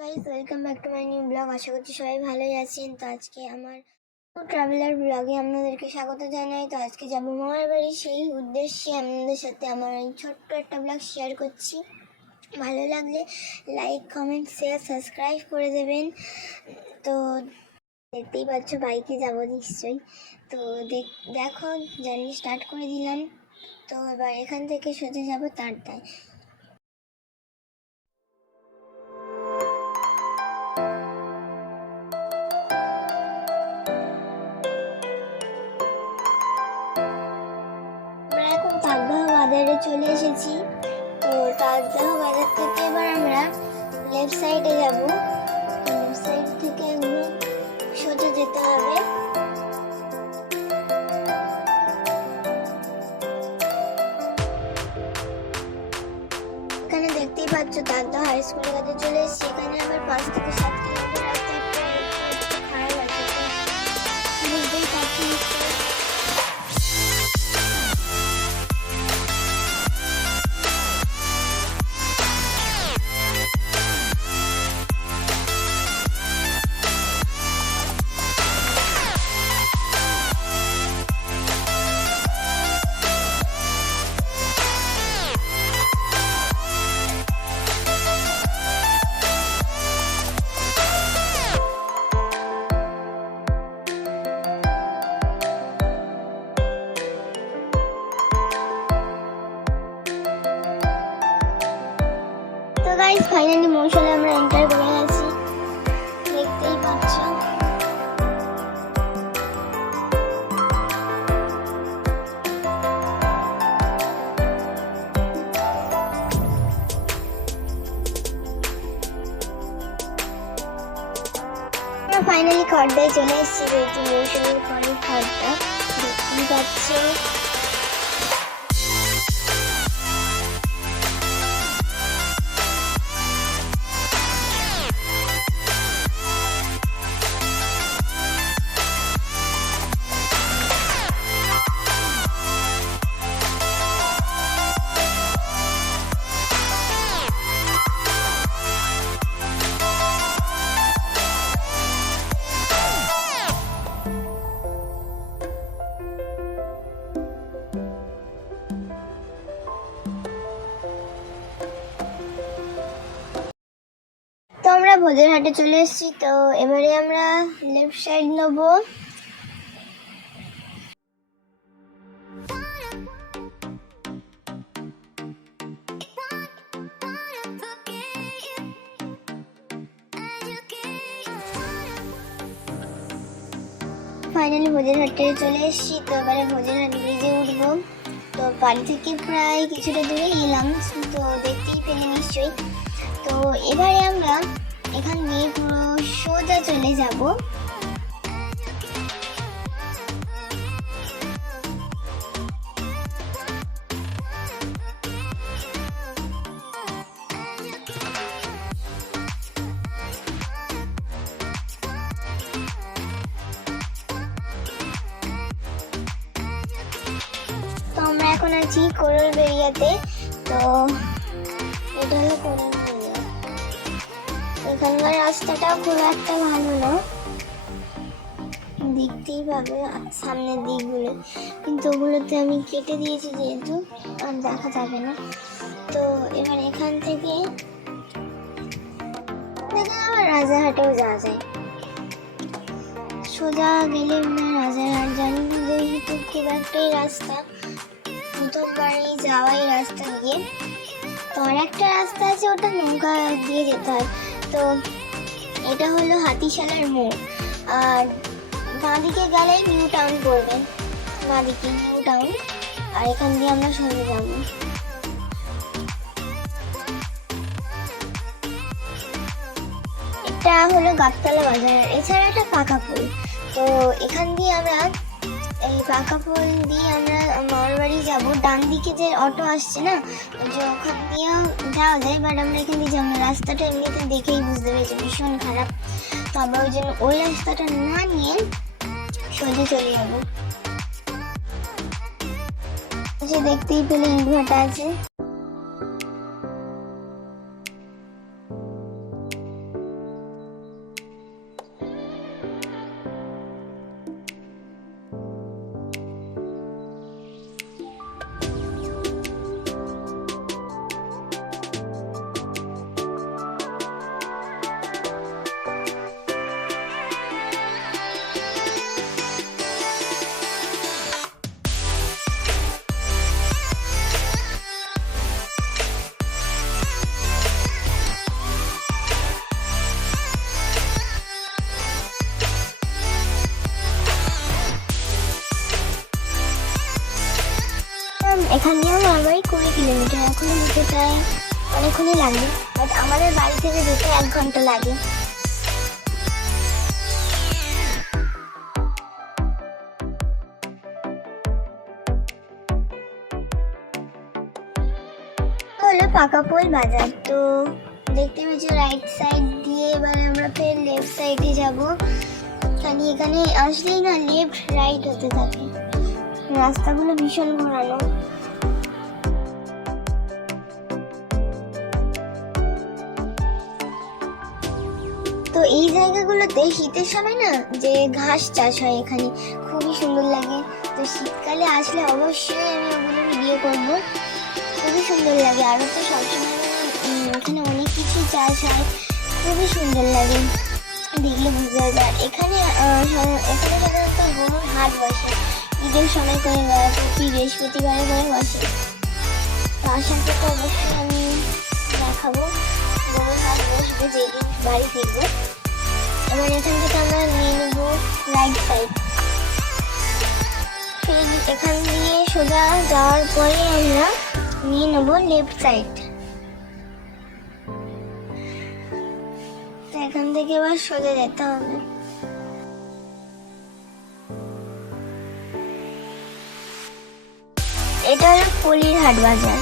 Guys, welcome back to my new blog. আশা করছি সবাই ভালোই আছেন। তো আজকে আমার ট্রাভেলার ব্লগে আপনাদেরকে স্বাগত জানাই। তো আজকে যাব মামার বাড়ি, সেই উদ্দেশ্যে আপনাদের সাথে আমার এই ছোট্ট একটা ব্লগ শেয়ার করছি। ভালো লাগলে লাইক, কমেন্ট, শেয়ার, সাবস্ক্রাইব করে দেবেন। তো দেখতেই পাচ্ছ বাইকে যাব নিশ্চয়ই। তো দেখো জার্নি স্টার্ট করে দিলাম। তো এবার এখান থেকে সোজা যাব তারটায়। এখন তাজদাহ বাজারে চলে এসেছি। তো তাজদাহ বাজার থেকে এবার আমরা লেফট সাইডে যাব। লেফট সাইড থেকে সোজা যেতে হবে। এখানে দেখতেই পাচ্ছ তাজদাহ হাই স্কুলের কাছে চলে এসেছি। এখানে আবার 5 থেকে 7 কিলোমিটার রাস্তা খারাপ আছে, বুঝতেই পারছি। তো গাইস, ফাইনালি মৌসুমে আমরা এন্টার করে গেছি, দেখতেই পাচ্ছ। আমরা ফাইনালি খড়দায় চলে এসেছি, যেহেতু মৌসুমের পরের খড়টা দেখতেই পাচ্ছ। তো আমরা ভোজেরহাটে চলে এসেছি। তো এবারে আমরা লেফট সাইড নেবো। ফাইনালি ভোজেরহাটে চলে এসেছি। তো এবারে ভোজেরহাট ব্রিজে উঠবো। তো বাড়ি থেকে প্রায় কিছুটা দূরে এলাম, তো দেখতেই পেলে নিশ্চয়ই। তো এবারে আমরা এখান দিয়ে পুরো সোজা চলে যাব। তো আমরা এখন আছি কোরলবেড়িয়াতে। তো এটা হলো কোরলবেড়িয়া। এখানকার রাস্তাটাও খুব একটা ভালো না, দেখতেই পাবে সামনের দিকগুলো, কিন্তু ওগুলোতে আমি কেটে দিয়েছি যেহেতু আর দেখা যাবে না। তো এবার এখান থেকে আবার রাজারহাটেও যাওয়া যায়। সোজা গেলে রাজারহাট জানি না, যেহেতু খুব একটাই রাস্তা, প্রথমবারই যাওয়াই রাস্তা দিয়ে। তো আর একটা রাস্তা আছে, ওটা নৌকা দিয়ে যেতে হয়। তো এটা হলো হাতিশালার মোড়, আর বাঁদিকে গেলে নিউ টাউন পড়বে, বাঁদিকে নিউ টাউন। আর এখান দিয়ে আমরা সোজা যাব। এটা হলো গাবতলা বাজার, এছাড়া একটা পাকা পুল। তো এখান দিয়ে আমরা এই পাকা পুল দিয়ে আমরা মামার বাড়ি যাবো। ডান দিকে যে অটো আসছে না, যে ওখান দিয়েও যাওয়া যায়, বাট আমরা এখান দিয়ে যাবো না। রাস্তাটা এমনিতে দেখেই বুঝতে পেরেছি ভীষণ খারাপ। তো আমরা ওই জন্য ওই রাস্তাটা না নিয়ে সোজা চলে যাবো। দেখতেই পেলে ইটভাটা আছে। এখান দিয়ে আমার বাড়ি 20 কিলোমিটার, এখনো যেতে প্রায় অনেকক্ষণই লাগবে, বাট আমাদের বাড়ি থেকে যেতে 1 ঘন্টা লাগে। হলো পাকাপোল বাজার। তো দেখতে পাচ্ছি রাইট সাইড দিয়ে এবার আমরা ফের লেফট সাইডে যাবো। খালি এখানে আসলেই না লেফট রাইট হতে থাকে, রাস্তাগুলো ভীষণ ঘোরানো। তো এই জায়গাগুলোতে শীতের সময় না যে ঘাস চাষ হয় এখানে, খুবই সুন্দর লাগে। তো শীতকালে আসলে অবশ্যই আমি ওগুলো ভিডিও করবো, খুবই সুন্দর লাগে। আরও তো সবসময় এখানে অনেক কিছু চাষ হয়, খুবই সুন্দর লাগে, দেখলে বুঝতে পারবে। আর এখানে সাধারণত গরুর হাট বসে ঈদের সময় করে, প্রতি বৃহস্পতিবারে করে বসে। তো আশা করতে অবশ্যই আমি দেখাবো গরুর হাট বসবে যেদিন বাড়ি ফিরবো। এবার এখান থেকে আমরা নিয়ে নেবো রাইট সাইড, ফির এখান দিয়ে সোজা যাওয়ার পরে আমরা নিয়ে নেবো লেফট সাইড। তো এখান থেকে এবার সোজা যেতে হবে। এটা হলো পলির হাট বাজার।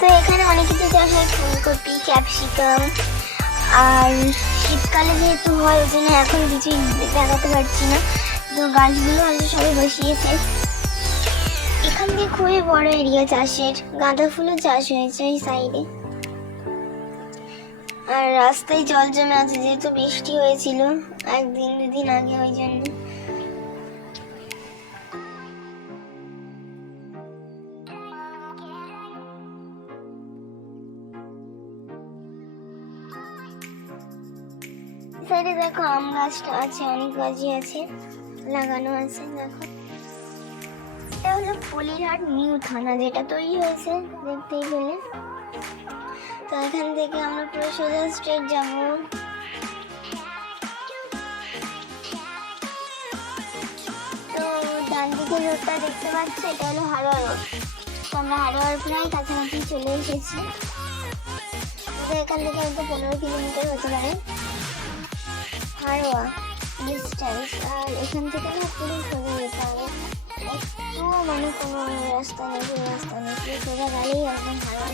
তো এখানে অনেক কিছু চাষ হয়, ফুলকপি, ক্যাপসিকাম। আর শীতকালে যেহেতু হয় ওই জন্য এখন কিছুই দেখাতে পারছি না। তো গাছগুলো হয়তো সবাই বসিয়েছে। এখান দিয়ে খুবই বড় এরিয়া চাষের, গাঁদা ফুলও চাষ হয়েছে এই সাইডে। আর রাস্তায় জল জমে আছে, যেহেতু বৃষ্টি হয়েছিল 1-2 দিন আগে, ওই জন্য। সাইডে দেখো আম গাছটা আছে, অনেক গাছই আছে, লাগানো আছে। দেখো এটা হলো ফলিরহাট নিউ থানা, যেটা তৈরি হয়েছে দেখতেই পেলে। তো এখান থেকে আমরা পুরো সোজা স্ট্রেট যাবো। তো ডান দিকে রোডটা দেখতে পাচ্ছি, এটা হলো হারোয়া রোড। তো আমরা হারোয়ার প্রায় কাছাকাছি চলে এসেছি। তো এখান থেকে হয়তো 15 কিলোমিটার হতে পারে হারোয়া ডিস্টেন্স। আর এখান থেকে না পুরো সোজা যেতে হবে, একটু মানে কোনো রাস্তা নেই, সোজা গেলেই একদম হারোয়া।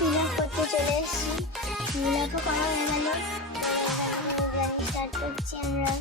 ফিল আপ করতে চলে এসেছি, ফিল আপও করা হয়ে গেল। স্টার্ট করছি আমরা।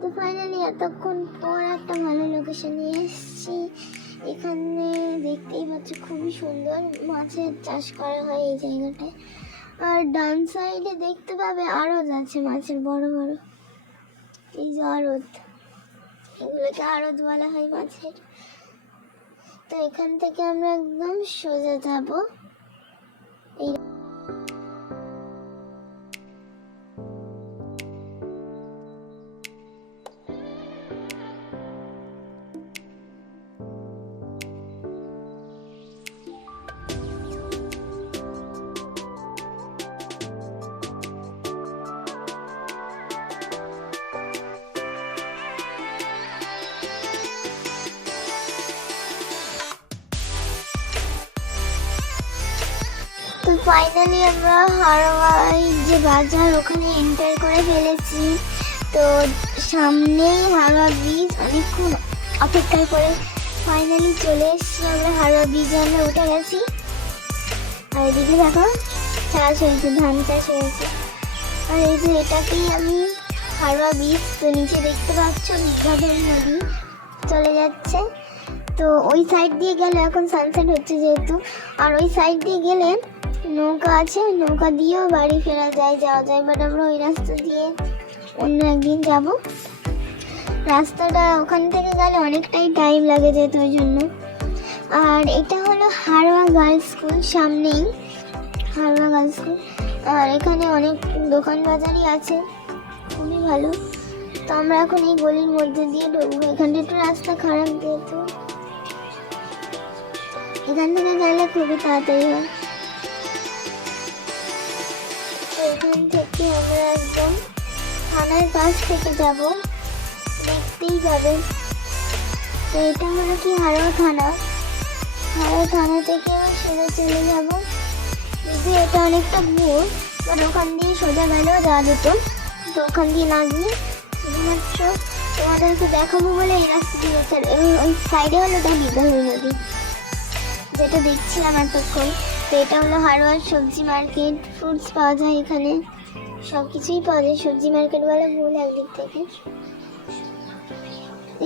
তো ফাইনালি এতক্ষণ পর একটা ভালো লোকেশনে এসেছি। এখানে দেখতেই পাচ্ছ খুবই সুন্দর মাছের চাষ করা হয় এই জায়গাটায়। আর ডান সাইডে দেখতে পাবে আড়ত আছে মাছের, বড় বড় এই যে আড়ত, এগুলোকে আড়ত বলা হয় মাছের। তো এখান থেকে আমরা একদম সোজা যাব। তো ফাইনালি আমরা হাড়োয়াই যে বাজার ওখানে এন্টার করে ফেলেছি। তো সামনেই হাড়োয়া ব্রিজ, অনেকক্ষণ অপেক্ষায় করে ফাইনালি চলে এসেছি আমরা। হাড়োয়া ব্রিজে আমরা উঠে গেছি। আর এদিকে দেখো চাষ হয়েছে, ধান চাষ হয়েছে। আর এই যে এটাকেই আমি হাড়োয়া ব্রিজ। তো নিচে দেখতে পাচ্ছ বিঘাধর নদী চলে যাচ্ছে। তো ওই সাইড দিয়ে গেলে এখন সানসেট হচ্ছে যেহেতু, আর ওই সাইড দিয়ে গেলে নৌকা আছে, নৌকা দিয়েও বাড়ি ফেরা যাওয়া যায়। বাট আমরা ওই রাস্তা দিয়ে অন্য একদিন যাব। রাস্তাটা ওখান থেকে গেলে অনেকটাই টাইম লাগে যেহেতু, ওই জন্য। আর এটা হলো হাড়োয়া গার্লস স্কুল, সামনেই হাড়োয়া গার্লস স্কুল। আর এখানে অনেক দোকান বাজারই আছে, খুবই ভালো। তো আমরা এখন এই গলির মধ্যে দিয়ে ঢুকবো। এখানটা একটু রাস্তা খারাপ যেহেতু, এখান থেকে গেলে খুবই তাড়াতাড়ি হয়। এখান থেকে আমরা একদম থানার পাশ থেকে যাব, দেখতেই পাবেন। তো এটা হলো কি হাড়োয়া থানা। হাড়োয়া থানা থেকে সোজা চলে যাব। যদি এটা অনেকটা দূর, বাট ওখান দিয়ে সোজা গেলেও যাওয়া যেত। তো ওখান দিয়ে না গিয়ে শুধুমাত্র তোমাদেরকে দেখাবো বলে এই রাস্তা দিয়ে গেছে। এবং ওই সাইডে হলো এটা বিঘাধর নদী, যেটা দেখছিলাম এতক্ষণ। তো এটা হলো হাড়োয়ার সবজি মার্কেট, ফ্রুটস পাওয়া যায় এখানে, সব কিছুই পাওয়া যায়। সবজি মার্কেট বলে ভুল একদিক থেকে।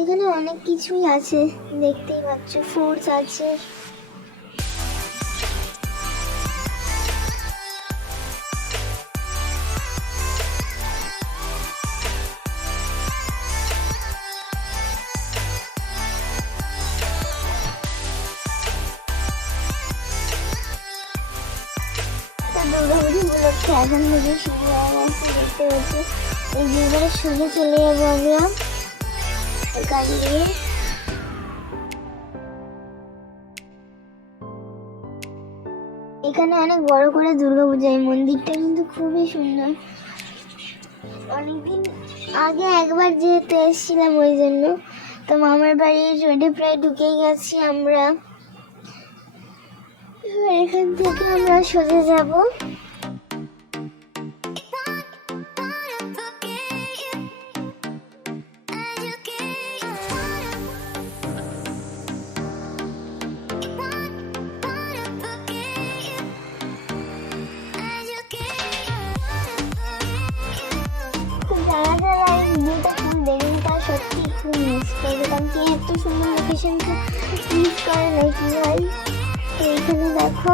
এখানে অনেক কিছুই আছে, দেখতেই পাচ্ছ, ফ্রুটস আছে। দুর্গাপুজো উপলক্ষে এখন থেকে শুরু হয়ে গেছে, দেখতে পাচ্ছি। এই দুর্গারে সোজা চলে যাবো আমরা গাড়ি নিয়ে। এখানে অনেক বড় করে দুর্গাপূজা। এই মন্দিরটা কিন্তু খুবই সুন্দর। অনেকদিন আগে একবার যেহেতু এসেছিলাম ওই জন্য। তো মামার বাড়ির রোডে প্রায় ঢুকেই গেছি আমরা। এখান থেকে আমরা সোজা যাব। যারা যারা এই ভিডিওটা ফুল দেখবেন তারা সত্যি খুব মিস করবে, কারণ কি এত সুন্দর লোকেশনটা মিস করে নাকি ভাই। তো এইখানে দেখো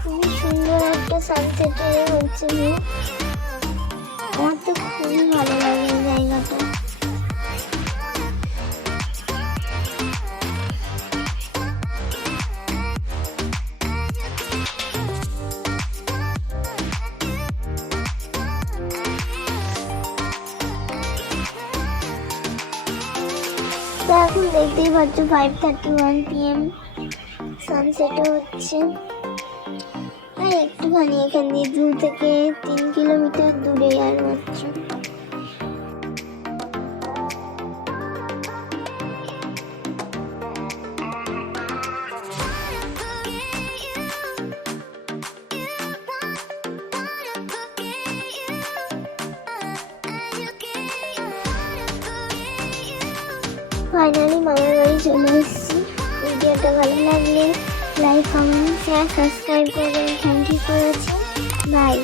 খুবই সুন্দর একটা সানসেটের হচ্ছে ভিউ। আমার তো খুবই ভালো লাগে এই জায়গাটা। তো এখন দেখতেই পাচ্ছ 5:31 PM, সানসেটও হচ্ছে। আর একটুখানি এখান দিয়ে 2 থেকে 3 কিলোমিটার দূরে আর মাত্র। ফাইনালি মামার বাড়ি চলে এসেছি। ভিডিওটা ভালো লাগলে লাইক, কমেন্ট, শেয়ার, সাবস্ক্রাইব করবেন। Thank you for watching. By.